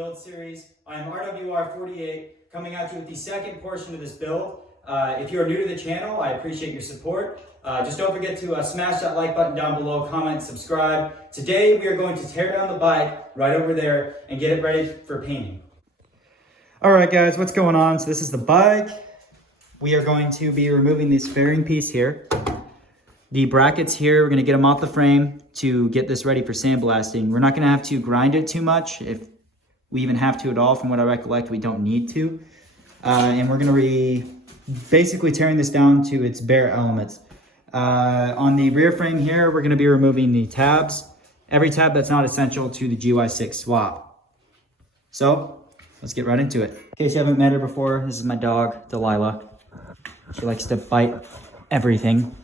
build series. I am RWR48 coming at you with the second portion of this build. If you are new to the channel, I appreciate your support. Just don't forget to smash that like button down below, comment, subscribe. Today we are going to tear down the bike right over there and get it ready for painting. All right guys, what's going on? So this is the bike. We are going to be removing this fairing piece here. The brackets here, we're gonna get them off the frame to get this ready for sandblasting. We're not gonna have to grind it too much. If we even have to at all, from what I recollect, we don't need to. And we're gonna be basically tearing this down to its bare elements. On the rear frame here, we're gonna be removing the tabs. Every tab that's not essential to the GY6 swap. So, let's get right into it. In case you haven't met her before, this is my dog, Delilah. She likes to bite everything,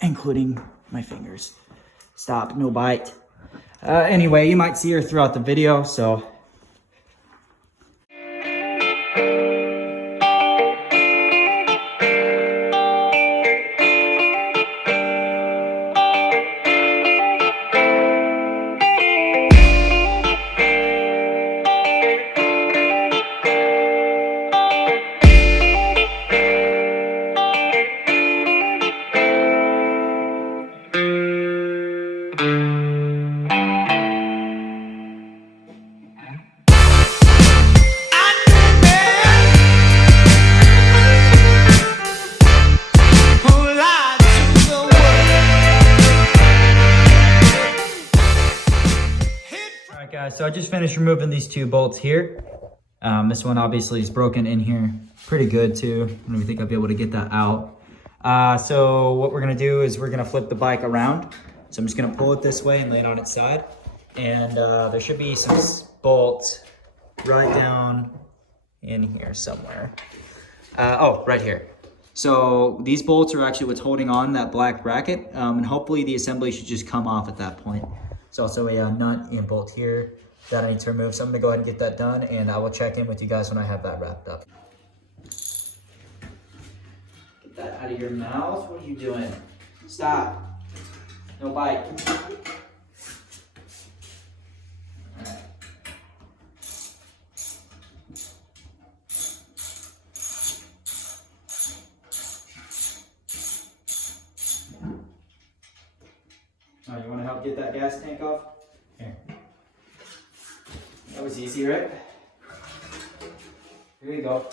including my fingers. Stop, no bite. Anyway, you might see her throughout the video, so. Guys, so I just finished removing these two bolts here. This one obviously is broken in here pretty good too. I don't even think I'll be able to get that out. So what we're gonna do is we're gonna flip the bike around. So I'm just gonna pull it this way and lay it on its side. And there should be some bolts right down in here somewhere. Oh, right here. So these bolts are actually what's holding on that black bracket. And hopefully the assembly should just come off at that point. There's also a nut and bolt here that I need to remove. So I'm gonna go ahead and get that done, and I will check in with you guys when I have that wrapped up. Get that out of your mouth. What are you doing? Stop. No bite. You want to help get that gas tank off? Here. That was easy, right? Here you go.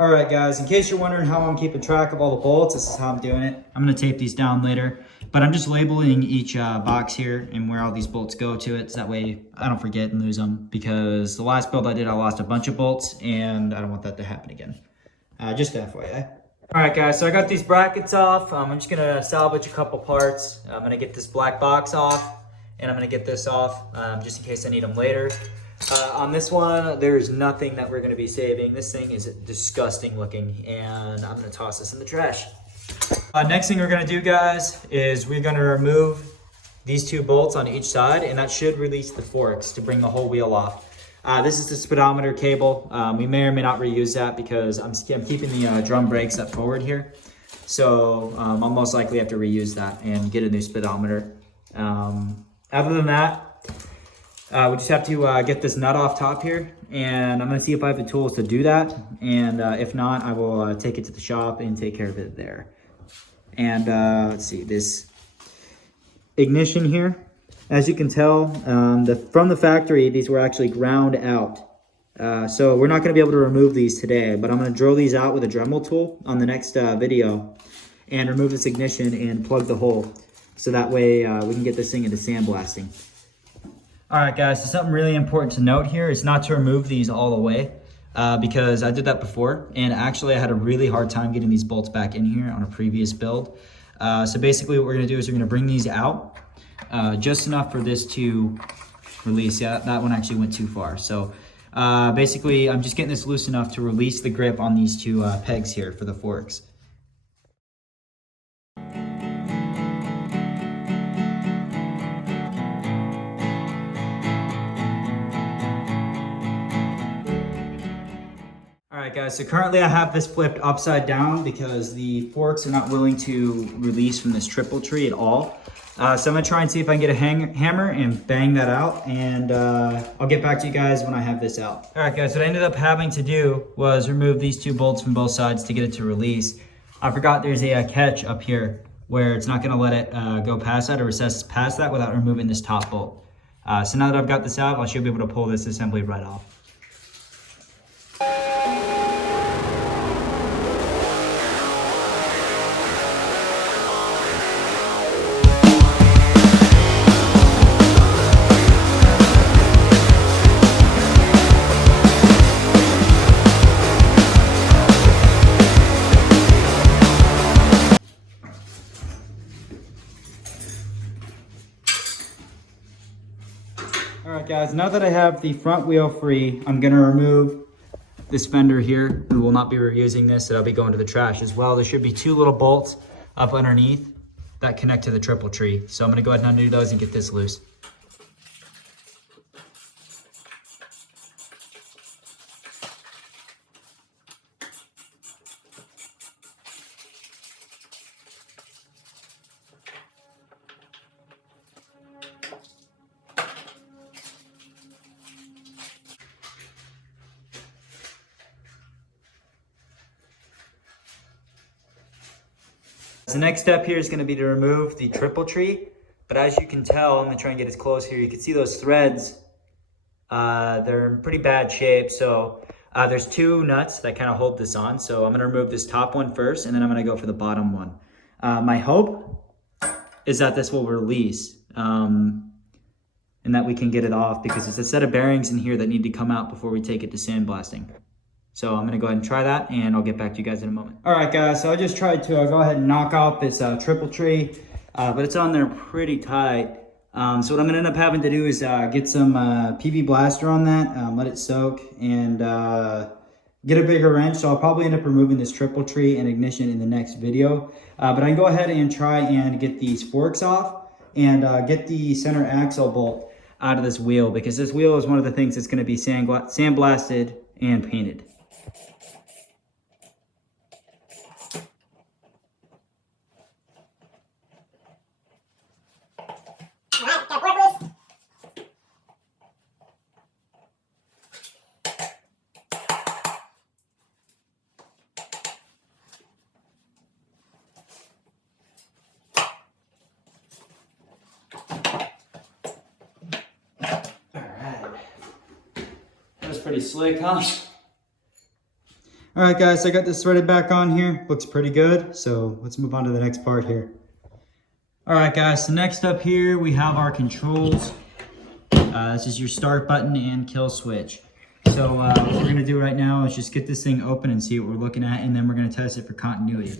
All right, guys, in case you're wondering how I'm keeping track of all the bolts, this is how I'm doing it. I'm gonna tape these down later, but I'm just labeling each box here and where all these bolts go to it, so that way I don't forget and lose them, because the last build I did, I lost a bunch of bolts, and I don't want that to happen again. Just FYI. All right, guys, so I got these brackets off. I'm just gonna salvage a couple parts. I'm gonna get this black box off, and I'm gonna get this off, just in case I need them later. On this one, there's nothing that we're gonna be saving. This thing is disgusting looking, and I'm gonna toss this in the trash. Next thing we're gonna do, guys, is we're gonna remove these two bolts on each side, and that should release the forks to bring the whole wheel off. This is the speedometer cable. We may or may not reuse that because I'm keeping the drum brakes up forward here. So I'll most likely have to reuse that and get a new speedometer. Other than that, we just have to get this nut off top here, and I'm gonna see if I have the tools to do that. And if not, I will take it to the shop and take care of it there. And let's see, this ignition here, as you can tell, from the factory, these were actually ground out. So we're not gonna be able to remove these today, but I'm gonna drill these out with a Dremel tool on the next video and remove this ignition and plug the hole. So that way we can get this thing into sandblasting. All right, guys, so something really important to note here is not to remove these all the way. because I did that before, and actually I had a really hard time getting these bolts back in here on a previous build. So basically what we're gonna do is we're gonna bring these out. just enough for this to release. Yeah, that one actually went too far. So basically, I'm just getting this loose enough to release the grip on these two pegs here for the forks. Alright guys, so currently I have this flipped upside down because the forks are not willing to release from this triple tree at all. So I'm going to try and see if I can get a hammer and bang that out, and I'll get back to you guys when I have this out. Alright guys, what I ended up having to do was remove these two bolts from both sides to get it to release. I forgot there's a catch up here where it's not going to let it go past that or recess past that without removing this top bolt. So now that I've got this out, I should be able to pull this assembly right off. Alright guys, now that I have the front wheel free, I'm going to remove this fender here. We will not be reusing this, it'll be going to the trash as well. There should be two little bolts up underneath that connect to the triple tree. So I'm going to go ahead and undo those and get this loose. The next step here is going to be to remove the triple tree, but as you can tell, I'm going to try and get as close here. You can see those threads, they're in pretty bad shape. So there's two nuts that kind of hold this on. So I'm going to remove this top one first, and then I'm going to go for the bottom one. My hope is that this will release and that we can get it off, because there's a set of bearings in here that need to come out before we take it to sandblasting. So I'm gonna go ahead and try that, and I'll get back to you guys in a moment. All right guys, so I just tried to go ahead and knock off this triple tree, but it's on there pretty tight. So what I'm gonna end up having to do is get some PV Blaster on that, let it soak, and get a bigger wrench. So I'll probably end up removing this triple tree and ignition in the next video. But I can go ahead and try and get these forks off and get the center axle bolt out of this wheel, because this wheel is one of the things that's gonna be sandblasted and painted. Pretty slick, huh? All right guys, I got this threaded back on here. Looks pretty good. So let's move on to the next part here. All right guys, so next up here we have our controls. This is your start button and kill switch. So what we're gonna do right now is just get this thing open and see what we're looking at, and then we're gonna test it for continuity.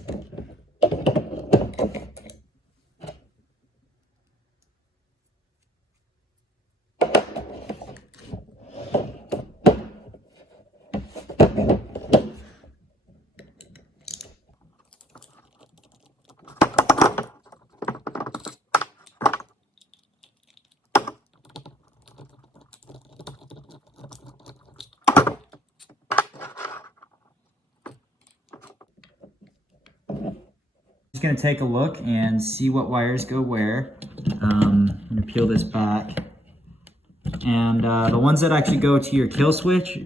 Just gonna take a look and see what wires go where. I'm gonna peel this back. And the ones that actually go to your kill switch,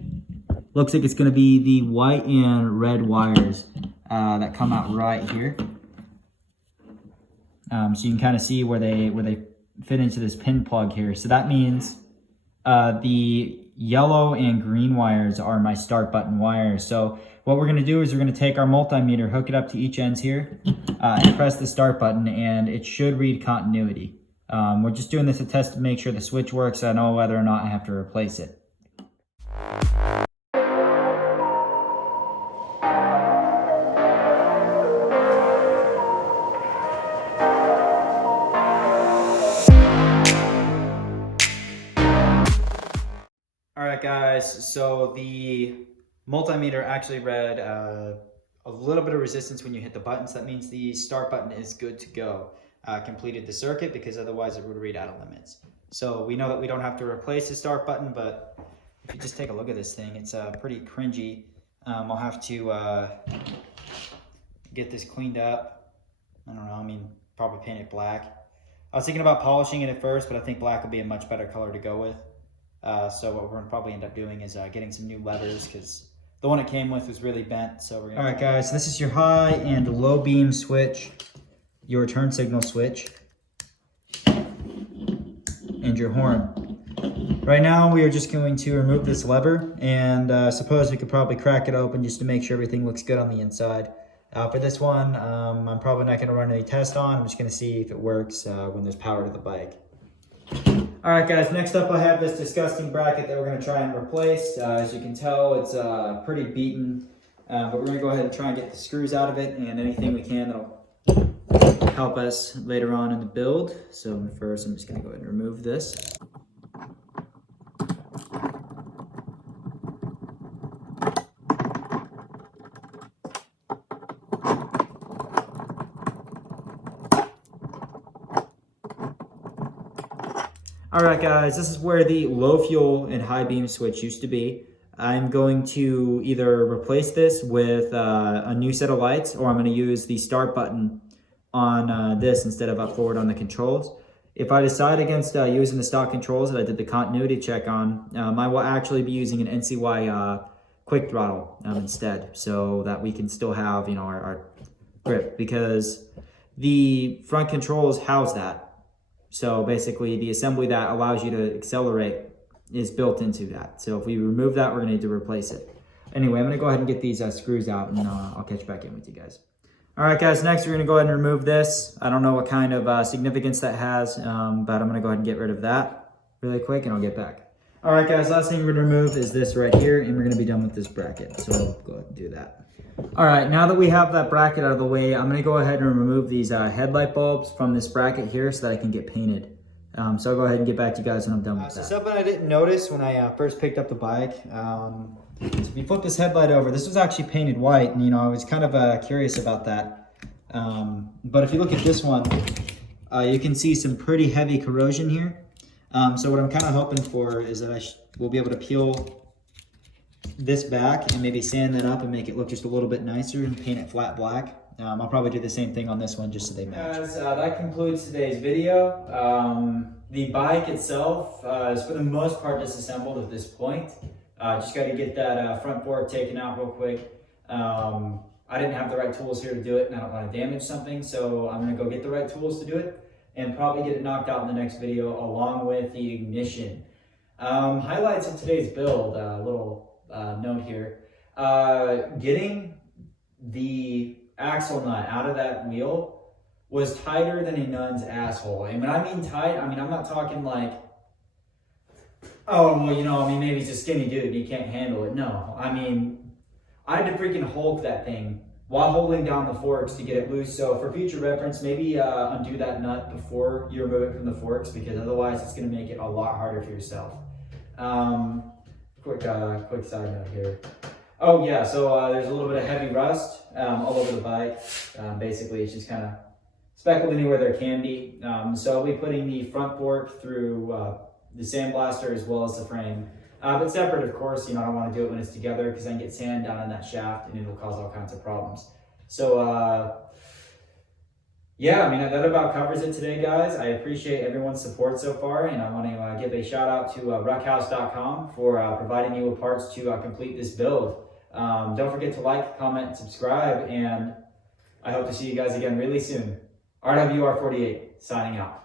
looks like it's gonna be the white and red wires that come out right here. So you can kind of see where they fit into this pin plug here. So that means the yellow and green wires are my start button wires. So what we're going to do is we're going to take our multimeter, hook it up to each ends here, and press the start button, and it should read continuity. We're just doing this to test to make sure the switch works, so I know whether or not I have to replace it. guys, so the multimeter actually read a little bit of resistance when you hit the button, so that means the start button is good to go. Completed the circuit, because otherwise it would read out of limits. So we know that we don't have to replace the start button, but if you just take a look at this thing, it's pretty cringy. I'll have to get this cleaned up. I don't know, I mean, probably paint it black. I was thinking about polishing it at first, but I think black would be a much better color to go with. So what we're gonna probably end up doing is getting some new levers, because the one it came with was really bent. So we're gonna. All right, guys, this is your high and low beam switch, your turn signal switch, and your horn. Right now, we are just going to remove this lever, and suppose we could probably crack it open just to make sure everything looks good on the inside. For this one, I'm probably not gonna run any test on. I'm just gonna see if it works when there's power to the bike. All right, guys, next up I have this disgusting bracket that we're gonna try and replace. As you can tell, it's pretty beaten, but we're gonna go ahead and try and get the screws out of it and anything we can that'll help us later on in the build. So first, I'm just gonna go ahead and remove this. All right, guys, this is where the low fuel and high beam switch used to be. I'm going to either replace this with a new set of lights, or I'm going to use the start button on this instead of up forward on the controls. If I decide against using the stock controls that I did the continuity check on, I will actually be using an NCY quick throttle instead, so that we can still have, you know, our grip, because the front controls house that. So basically the assembly that allows you to accelerate is built into that. So if we remove that, we're gonna need to replace it. Anyway, I'm gonna go ahead and get these screws out, and I'll catch back in with you guys. All right, guys, next we're gonna go ahead and remove this. I don't know what kind of significance that has, but I'm gonna go ahead and get rid of that really quick, and I'll get back. All right, guys, last thing we're gonna remove is this right here, and we're gonna be done with this bracket. So we'll go ahead and do that. All right, now that we have that bracket out of the way, I'm gonna go ahead and remove these headlight bulbs from this bracket here so that I can get painted. So I'll go ahead and get back to you guys when I'm done with that. So something I didn't notice when I first picked up the bike, so if you flip this headlight over, this was actually painted white, and you know, I was kind of curious about that. But if you look at this one, you can see some pretty heavy corrosion here. So what I'm kind of hoping for is that we'll be able to peel this back and maybe sand that up and make it look just a little bit nicer and paint it flat black. I'll probably do the same thing on this one just so they match. Guys, that concludes today's video. The bike itself is for the most part disassembled at this point. Just got to get that front fork taken out real quick. I didn't have the right tools here to do it, and I don't want to damage something, so I'm going to go get the right tools to do it and probably get it knocked out in the next video along with the ignition. Highlights of today's build, a little note here. Getting the axle nut out of that wheel was tighter than a nun's asshole. And when I mean tight, I mean, I'm not talking like, oh, well, you know, I mean, maybe he's a skinny dude, he can't handle it. No, I mean, I had to freaking Hulk that thing while holding down the forks to get it loose. So for future reference, maybe undo that nut before you remove it from the forks, because otherwise it's gonna make it a lot harder for yourself. Quick side note here. Oh yeah, so there's a little bit of heavy rust all over the bike. Basically, it's just kind of speckled anywhere there can be. So I'll be putting the front fork through the sandblaster as well as the frame. But separate, of course. You know, I don't want to do it when it's together because I can get sand down in that shaft and it'll cause all kinds of problems. So yeah, I mean, that about covers it today, guys. I appreciate everyone's support so far, and I want to give a shout out to Ruckus.com for providing me with parts to complete this build. Don't forget to like, comment, subscribe, and I hope to see you guys again really soon. RWR48, signing out.